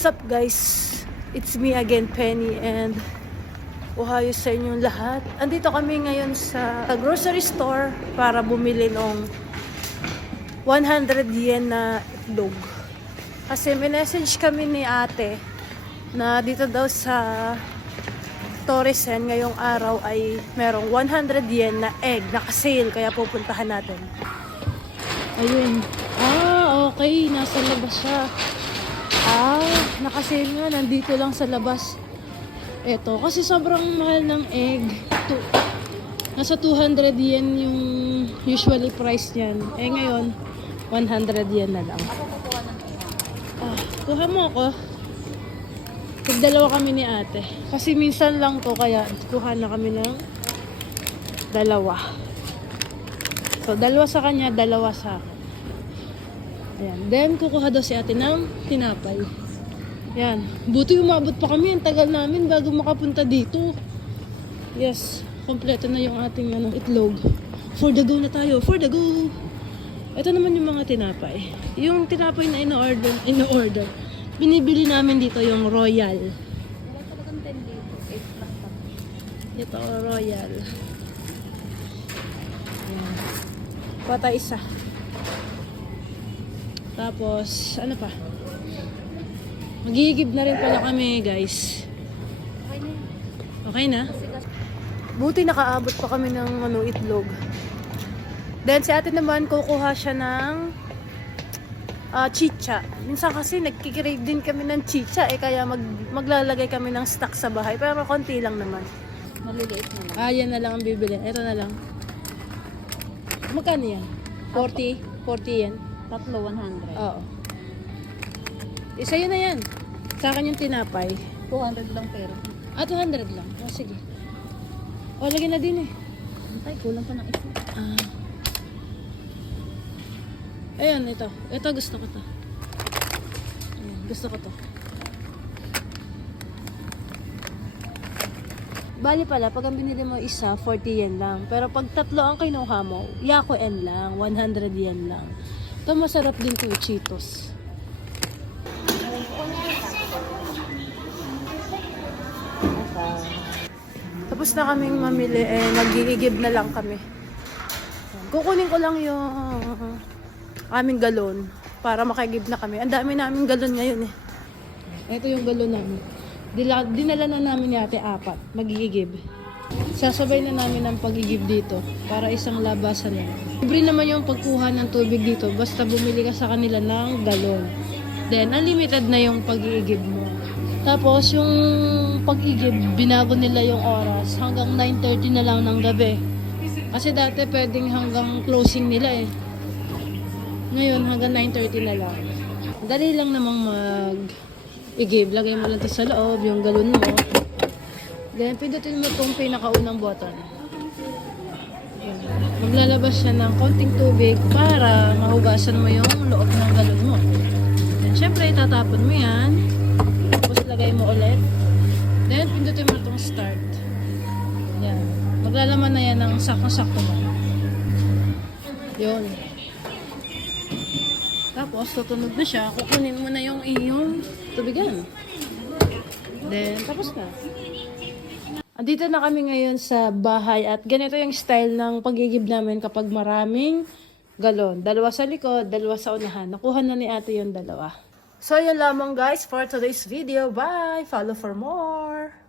What's up guys? It's me again, Penny, and Ohio sa inyong lahat. Andito kami ngayon sa grocery store para bumili ng 100 yen na itlog. Kasi may message kami ni ate na dito daw sa Torresen ngayong araw ay merong 100 yen na egg naka-sale kaya pupuntahan natin. Ayun. Ah, okay. Nasa labas siya. Ah, naka-sale nga. Nandito lang sa labas. Eto. Kasi sobrang mahal ng egg. Tu- nasa 200 yen yung usually price niyan. Eh ngayon, 100 yen na lang. Ah, kuha mo ako. Nagdalawa kami ni ate. Kasi minsan lang to kaya kuha na kami ng dalawa. So, dalawa sa kanya, dalawa sa akin. Ayan. Then, kukuha daw si ate ng tinapay. Ayan. Buti umabot pa kami. Ang tagal namin bago makapunta dito. Yes. Kompleto na yung ating ano, itlog. For the go na tayo. For the go! Ito naman yung mga tinapay. Yung tinapay na ino-order, ino-order. Binibili namin dito yung Royal. Wala talagang 10 dito. 8 lang pa. Ito, Royal. Ayan. Pata isa. Tapos, ano pa? Magigib na rin pala kami, guys. Okay na. Okay Buti nakaabot pa kami ng ano, itlog. Then, si ate naman, kukuha siya ng ah, chicha. Minsan kasi nagkikrave din kami ng chicha, eh, kaya mag, maglalagay kami ng stock sa bahay. Pero konti lang naman. maliliit na lang. Ah, yan na lang ang bibili. Ito na lang. Magkano yan? 40? 40 yan? Tatlo, 100. Oo. Isa yun na yan. Sa akin yung tinapay. 200 lang pero. Ah, 200 lang. Oh, sige. O, lagyan na din eh. Antay, kulang pa ng isa. Ah. Ayan, ito. Ito gusto ko to. Ayan, gusto ko to. Bali pala, pag ang binili mo isa, 40 yen lang. Pero pag tatlo ang kinuha mo, yako en lang, 100 yen lang. Ito masarap din to, Cheetos. Tapos na kaming mamili, eh, nag-iigib na lang kami. Kukunin ko lang yung aming galon para makagib na kami. Ang dami naming galon ngayon eh. Ito yung galon namin. Dila, dinala na namin yate apat, magigib. Sasabay na namin ang pagigib dito para isang labasan na. Libre naman yung pagkuha ng tubig dito basta bumili ka sa kanila ng galon. Then, unlimited na yung pag-iigib mo. Tapos, yung pag-igib, binago nila yung oras hanggang 9.30 na lang ng gabi. Kasi dati pwedeng hanggang closing nila eh. Ngayon, hanggang 9.30 na lang. Dali lang namang mag-igib. Lagay mo lang to sa loob, yung galon mo. Then, pindutin mo itong pinakaunang button. Maglalabas siya ng konting tubig para mahugasan mo yung loob ng galon mo. Then, syempre, tatapon mo yan. Tapos, lagay mo ulit. Then, pindutin mo itong start. Yan. Maglalaman na yan ng sakto-sakto mo. Yun. Tapos, tutunog na siya. Kukunin mo na yung iyong tubigan. Then, tapos na. Andito na kami ngayon sa bahay at ganito yung style ng pagigib namin kapag maraming galon. Dalawa sa likod, dalawa sa unahan. Nakuha na ni ate yung dalawa. So, yan lamang guys for today's video. Bye! Follow for more!